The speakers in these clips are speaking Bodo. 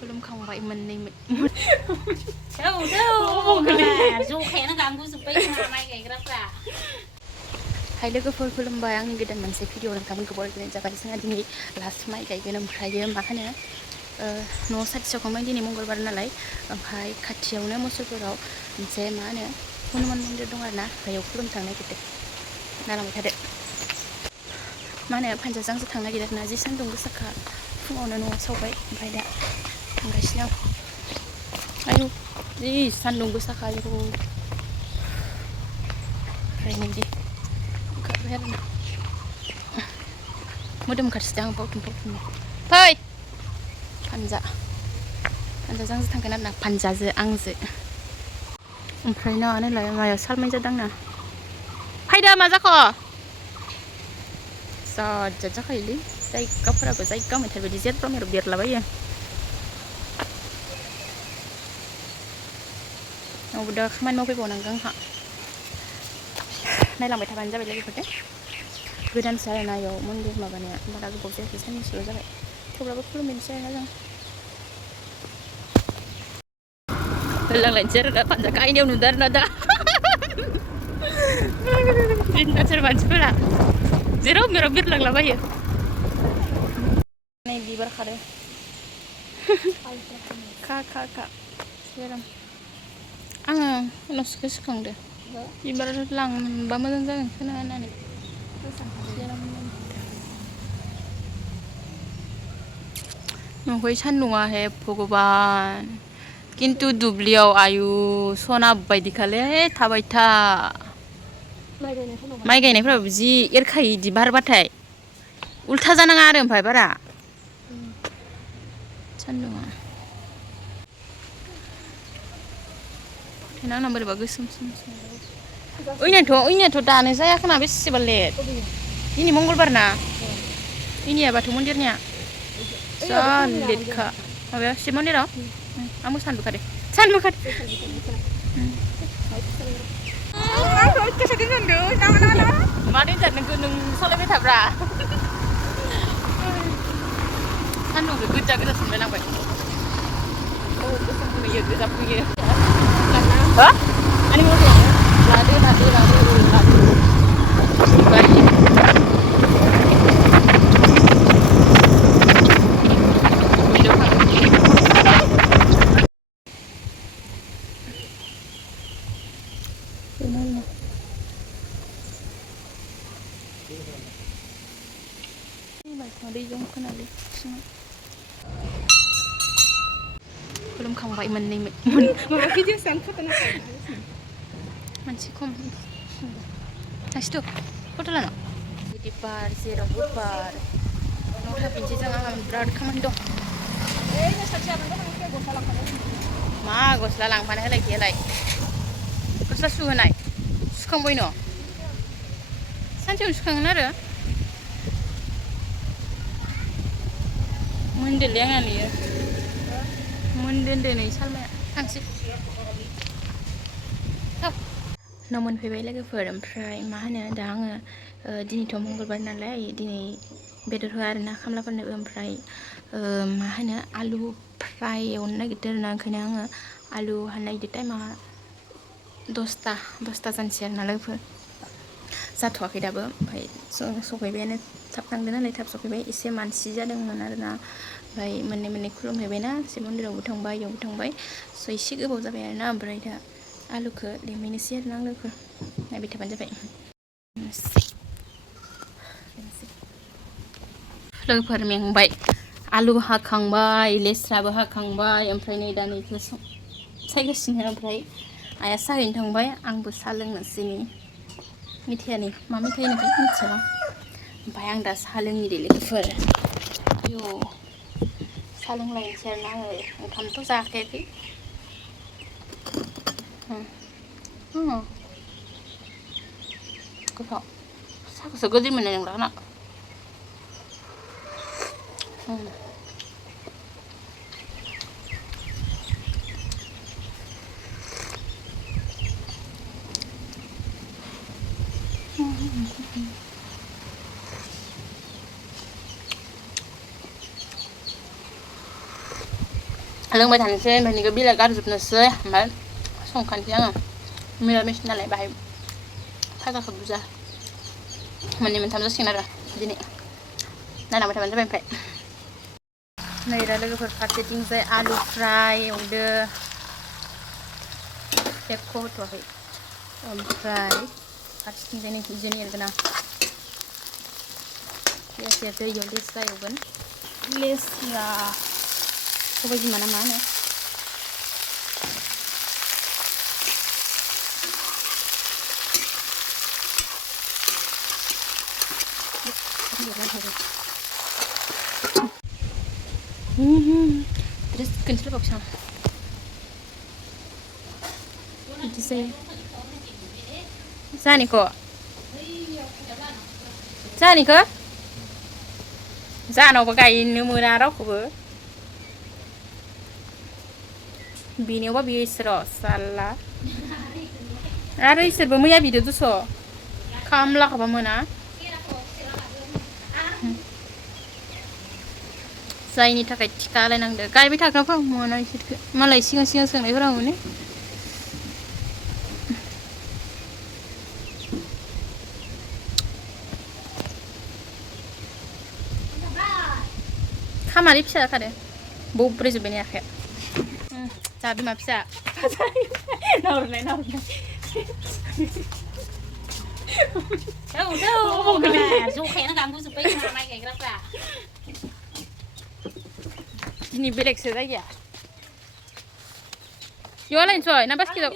खुलुमखांबाय मोननै जखायानो गांगुजोब्बाय जोंहा माइ गायग्राफ्रा हाय लोगोफोर खुलुमबाय आंनि गोदान मोनसे भिडिअ नोंथांमोनखौ बरायनाय जाबाय जोंहा दिनै लास्ट माइ गायगोन ओमफ्रायो मा होनो न' साथि सावखांबाय दिनै मंगलबार नालाय ओमफ्राय खाथियावनो मुसलपुराव मोनसे मा होनो हनुमान मन्दिर दं आरोना बेयाव खुलुमनो थांनो नागिरदों नायलांबाय थादो मा होनो फानजाजोंसो थांनो नागिरदों आरोना जि सान्दुं गोसाखा फुङावनो न'आव सावबाय ओमफ्राय दा थांगासिनो आं आयु जि सान्दुं गोसाखा आयु ओमफ्राय नैदि ओंखारबाय आरोना मोदोम खाथिदों आं बावथुम फै फानजाजों थांगोन आरोना फानजाजो आंजो ओमफ्राय नालाय मायाव सालमाय जादों आंना फायदा मा जाखो जाद जाखायोलै जायगाफोराबो जायगा मेथाइ बायदि जेराव मेराव बेरलाबायो न'आवबो दा खामानि मावफैबावनांगौ आंहा नायलांबाय थाबानो जाबाय लोगोफोर दे गोदानसो आरोना इयाव मन्दिर माबानाया बारा गोबाव जायाखै साननैसोल' जाबाय थेवब्लाबो खुलुमहैनोसै आरोना जों होलांलायनोसै आरो दा फानजा गायनायाव नुदों आरोना दा बिन्दासोर मानसिफोरा जेराव मेराव बिरलांलाबायो नै बिबार खारो खा सेराम आङो उनावसो गोसोखांदो बिबार लांबा मोजां जागोन खोना होननानै नुहै सान्दुङा हे भगबान किन्तु दुब्लियाव आयु सना बायदिखालै थाबाय था माइ गायनायफ्राबो जि एरखायो इदि बारबाथाय उल्था जानाङा आरो ओमफ्राय बारा सान्दुङा आंना बोरैबा गोसोम ओइनियाथ' दानो जायाखैना बेसेबा लेट दिनै मंगलबार ना इनिया बाथौ मन्दिरनिया जा लेटखा माबायाव शिब मन्दिराव आंबो सानबोखादो मानो होनजा नों सालायबाय थाब्रा सान्दुंखौ गोजा सानबाय लांबाय गोसोम फैयो गोजा फैयो लादो दैजों खोनालै खुलुमखांबाय मोननै मानसि खम थांसैथ' फट' लानो बिदि बार जेरावबो बार न'आव थाफिनसै जों आंहा बिराद खामानि दं मा गस्ला लांफानो होलाय गस्ला सुहोनाय सुखांबाय न' सानसेयावनो सुखाङोन आरो मोनदोलै आंना नुयो मोनदों नै सालमाया थांसै न' मोनफैबाय लोगोफोर ओमफ्राय मा होनो दा आङो दिनैथ' मंगलबार नालाय दिनै बेदर होआ आरोना खामलाफोरनोबो ओमफ्राय मा होनो आलु फ्राय एवनो नागिरदों आरोना ओंखायनो आङो आलु हाननाय टाइमा 10ता जानोसै आरोना लोगोफोर जाथ'वाखै दाबो ओमफ्राय सफैबायानो थाब थांदों नालाय थाब सफैबाय एसे मानसि जादोंमोन आरोना ओमफ्राय मोननै खुलुमहैबायना शिब मन्दिरावबो थांबाय इयावबो थांबाय स' एसे गोबाव जाबाय आरोना ओमफ्राय दा आलुखौ लेमहैनोसै आरोना आं लोगोफोर नायबाय थाबानो जाबाय लोगोफोर मेंबाय आलु हाखांबाय लेस्राबो हाखांबाय ओमफ्राय नै दा नैखौ सायगासिनो ओमफ्राय आइया साहा हैनो थांबाय आंबो साहा लोंनोसै मिथायानि मा मेथाइ होनोथाय मिथिया ओमफ्राय आं दा साहा लोंनि दे लोगोफोर आयौ साहा लोंलायनोसै आरोना आङो ओंखामथ' जाखायाखै गोथाव साहाखौसो गोदै मोननाय नंला आंना लोंबाय थानोसै ओमफ्राय नोङो बिलाइ गारजोबनोसै ओमफ्राय संखानोसै आङो मिरामिस नालाय बाहाय फाजाखौ बुरजा मोननै मोनथाम जासिगोन आरो दिनै नायलांबाय थाबानो जाबाय ओमफ्राय नै दा लोगोफोर फारसेथिंजाय आलु फ्राय एवदो एख' होथ'वाखै ओमफ्राय फारसेथिंजाय नोंसिनिजों एरगोन आं पियास एरदो इयाव लेस्रा एवगोन लेस्रा सबाय बिमा ना मा होनो terus kenapa kok sana itu saya sani kok जानावबो गायनो मोना रावखौबो बिनियावबा बियो इसोर साला आरो इसोरबो मैया बिदो दुस' खामलाखौबा मोना जायनि थाखाय थिखा लायनांदो गायबाय थाखाबा मोना इसोरखो मालाय सिगां सिगां सोंनायफोरा मोनो खामारि फिसा जाखादो बब्रायजोब्बाय नै आखाया जा बिमा फिसा नाहरनाय जखायानो गांगुजोब्बाय खोमा माइ गायग्राफ्रा दिनै बेलेगसो जायगाया इयाव आलायनोसै ना बास्केटाव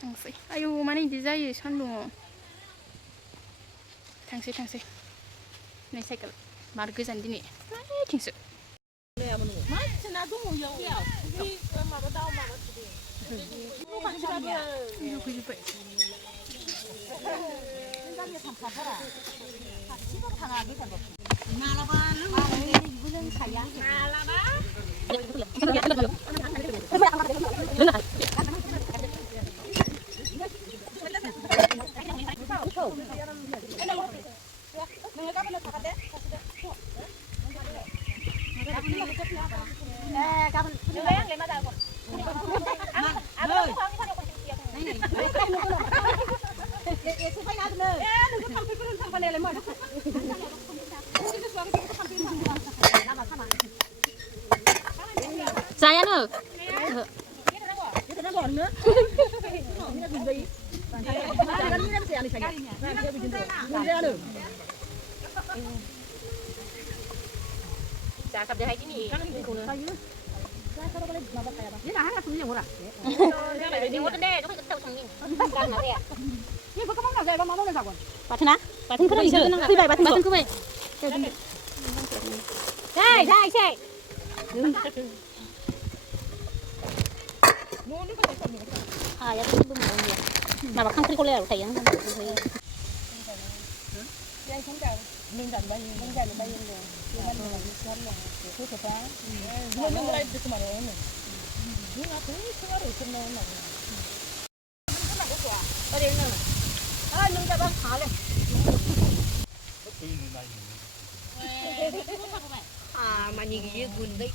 थांसै आयौ माने इदि जायो सान्दुङाव थांसै नै साइकेल मार गोजान दिनै थिंसो जायानो जाखाबदोहाय दिनै बाथोना बाथोनखौ फैबाय बाथोनखौ फै जाय माबा खांख्रिखलायाव थायो मानि गियो गुन्दै